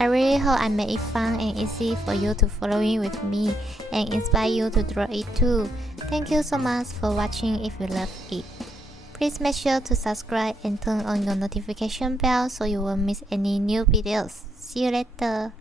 I really hope I made it fun and easy for you to follow it with me and inspire you to draw it too. Thank you so much for watching if you love it. Please make sure to subscribe and turn on your notification bell so you won't miss any new videos. See you later.